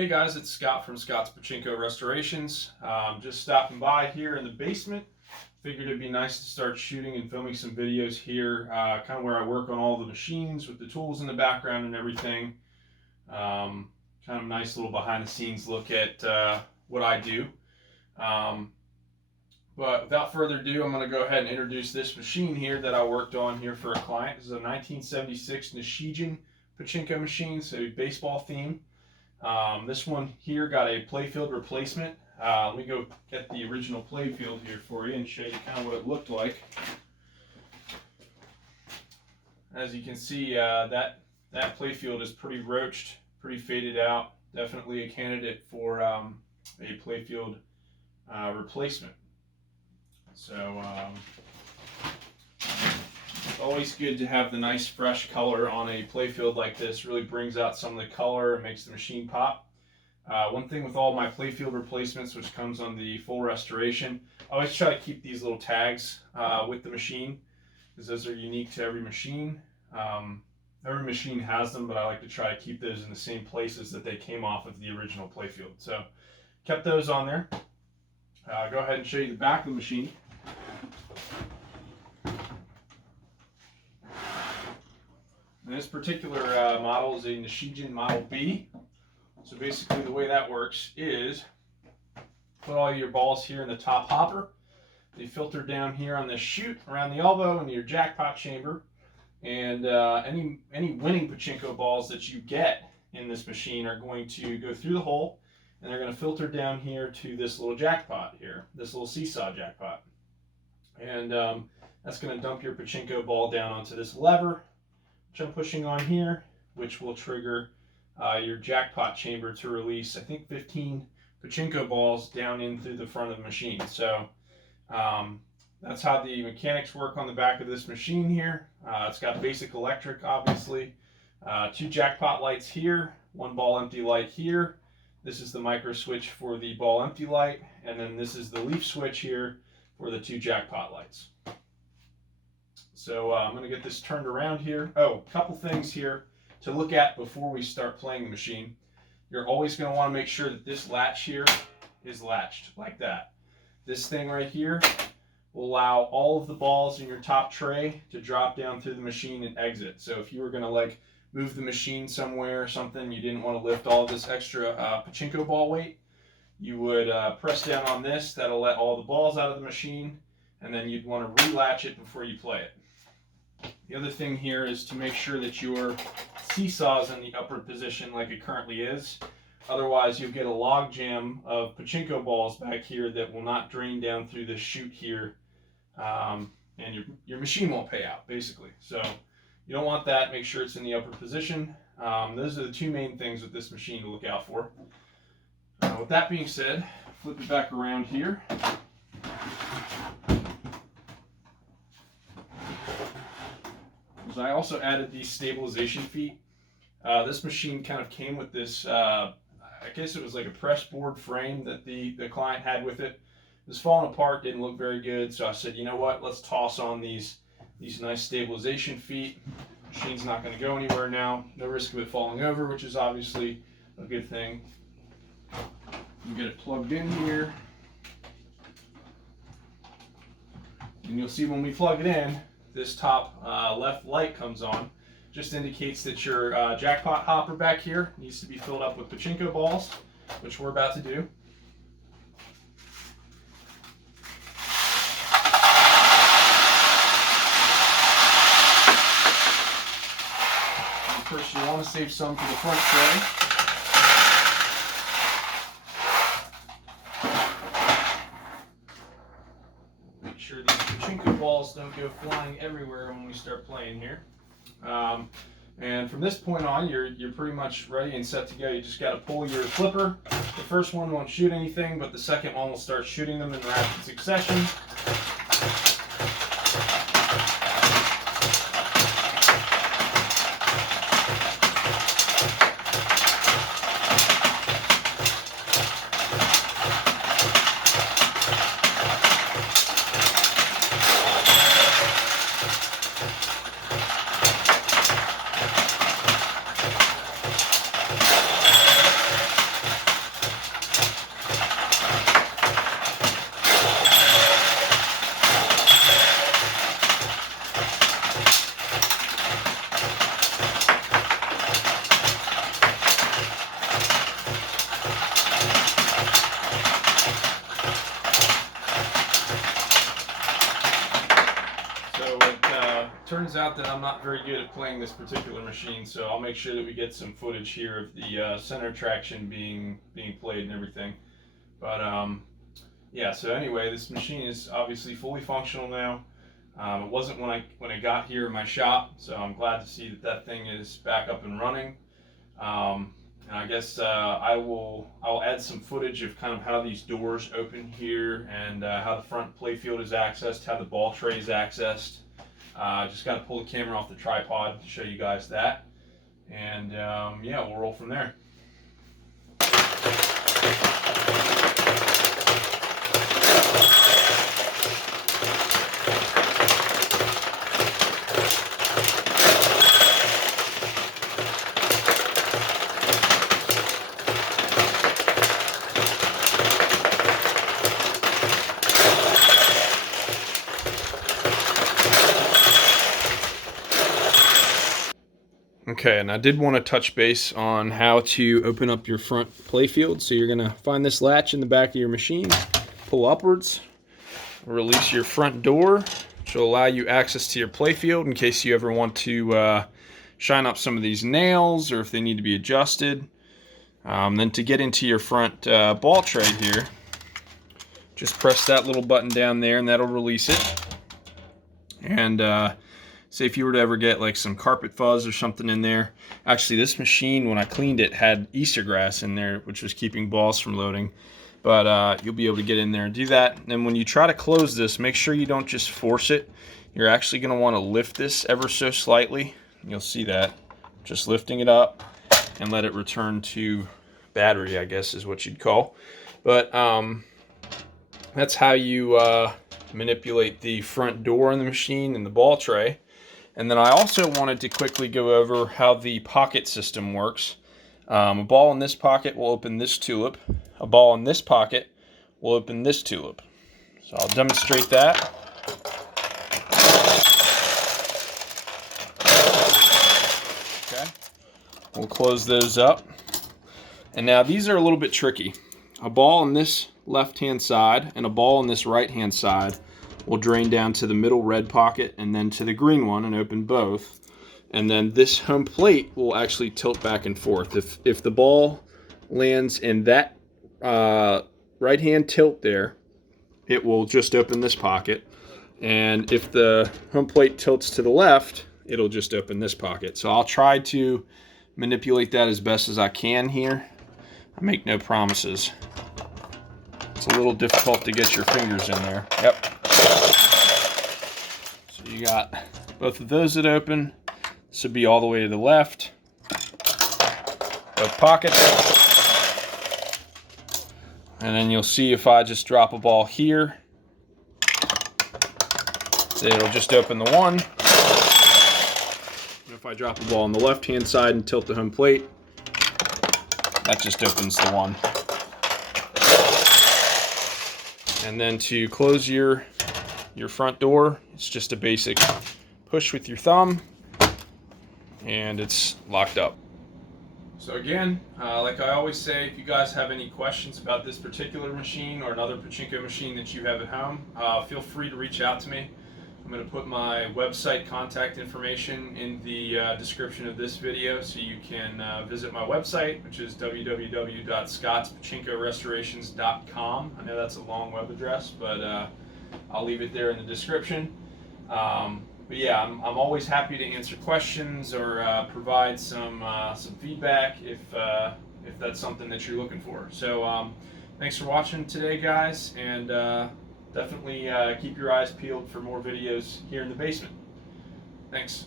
Hey guys, it's Scott from Scott's Pachinko Restorations. Just stopping by here in the basement. Figured it'd be nice to start shooting and filming some videos here, kind of where I work on all the machines with the tools in the background and everything. Kind of a nice little behind the scenes look at what I do. But without further ado, I'm going to go ahead and introduce this machine here that I worked on here for a client. This is a 1976 Nishijin Pachinko Machine, so baseball theme. This one here got a Playfield replacement. Let me go get the original Playfield here for you and show you kind of what it looked like. As you can see, that Playfield is pretty roached, pretty faded out. Definitely a candidate for a Playfield replacement. So it's always good to have the nice fresh color on a Playfield like this. Really brings out some of the color and makes the machine pop. One thing with all my Playfield replacements, which comes on the full restoration, I always try to keep these little tags with the machine, because those are unique to every machine. Every machine has them, but I like to try to keep those in the same places that they came off of the original Playfield. So kept those on there. Go ahead and show you the back of the machine. And this particular model is a Nishijin Model B. So basically the way that works is put all your balls here in the top hopper. They filter down here on this chute around the elbow into your jackpot chamber. And any winning pachinko balls that you get in this machine are going to go through the hole, and they're going to filter down here to this little jackpot here, this little seesaw jackpot. And that's going to dump your pachinko ball down onto this lever, which I'm pushing on here, which will trigger your jackpot chamber to release, I think, 15 pachinko balls down in through the front of the machine. So that's how the mechanics work on the back of this machine here. It's got basic electric, obviously. 2 jackpot lights here, 1 ball empty light here. This is the micro switch for the ball empty light, and then this is the leaf switch here for the 2 jackpot lights. So I'm going to get this turned around here. Oh, a couple things here to look at before we start playing the machine. You're always going to want to make sure that this latch here is latched like that. This thing right here will allow all of the balls in your top tray to drop down through the machine and exit. So if you were going to like move the machine somewhere or something, you didn't want to lift all of this extra pachinko ball weight, you would press down on this. That'll let all the balls out of the machine, and then you'd want to relatch it before you play it. The other thing here is to make sure that your seesaw is in the upward position like it currently is. Otherwise, you'll get a log jam of pachinko balls back here that will not drain down through this chute here, and your machine won't pay out, basically. So you don't want that. Make sure it's in the upper position. Those are the 2 main things with this machine to look out for. With that being said, flip it back around here. I also added these stabilization feet. This machine kind of came with this, I guess it was like a press board frame that the client had with it. It was falling apart, didn't look very good, so I said, you know what, let's toss on these nice stabilization feet. Machine's not going to go anywhere now. No risk of it falling over, which is obviously a good thing. You get it plugged in here. And you'll see when we plug it in, this top left light comes on. Just indicates that your jackpot hopper back here needs to be filled up with pachinko balls, which we're about to do. And first, you want to save some for the front tray. Sure these pachinko balls don't go flying everywhere when we start playing here. And from this point on, you're pretty much ready and set to go. You just got to pull your flipper. The first one won't shoot anything, but the second one will start shooting them in rapid succession. So it turns out that I'm not very good at playing this particular machine, so I'll make sure that we get some footage here of the center traction being played and everything. But yeah, so anyway, this machine is obviously fully functional now. It wasn't when I got here in my shop, so I'm glad to see that thing is back up and running. And I guess I'll add some footage of kind of how these doors open here and how the front playfield is accessed, how the ball tray is accessed. Just got to pull the camera off the tripod to show you guys that, and yeah, we'll roll from there. Okay, and I did want to touch base on how to open up your front playfield. So you're going to find this latch in the back of your machine, pull upwards, release your front door, which will allow you access to your playfield in case you ever want to shine up some of these nails or if they need to be adjusted. Then to get into your front ball tray here, just press that little button down there and that'll release it. And say if you were to ever get like some carpet fuzz or something in there. Actually, this machine, when I cleaned it, had Easter grass in there, which was keeping balls from loading. But you'll be able to get in there and do that. And then when you try to close this, make sure you don't just force it. You're actually going to want to lift this ever so slightly. You'll see that. Just lifting it up and let it return to battery, I guess is what you'd call. But that's how you manipulate the front door in the machine and the ball tray. And then I also wanted to quickly go over how the pocket system works. A ball in this pocket will open this tulip. A ball in this pocket will open this tulip. So I'll demonstrate that. Okay. We'll close those up. And now these are a little bit tricky. A ball on this left-hand side and a ball on this right-hand side will drain down to the middle red pocket and then to the green one and open both. And then this home plate will actually tilt back and forth. If the ball lands in that right-hand tilt there, it will just open this pocket. And if the home plate tilts to the left, it'll just open this pocket. So I'll try to manipulate that as best as I can here. I make no promises. It's a little difficult to get your fingers in there. Yep. So you got both of those that open. This would be all the way to the left. Both pockets. And then you'll see if I just drop a ball here, it'll just open the one. And if I drop a ball on the left-hand side and tilt the home plate, that just opens the one. And then to close your front door, it's just a basic push with your thumb, and it's locked up. So again, like I always say, if you guys have any questions about this particular machine or another pachinko machine that you have at home, feel free to reach out to me. I'm going to put my website contact information in the description of this video, so you can visit my website, which is www.scottspachinkorestorations.com. I know that's a long web address, but I'll leave it there in the description. But yeah, I'm always happy to answer questions or provide some feedback if that's something that you're looking for. So thanks for watching today, guys, and definitely keep your eyes peeled for more videos here in the basement. Thanks.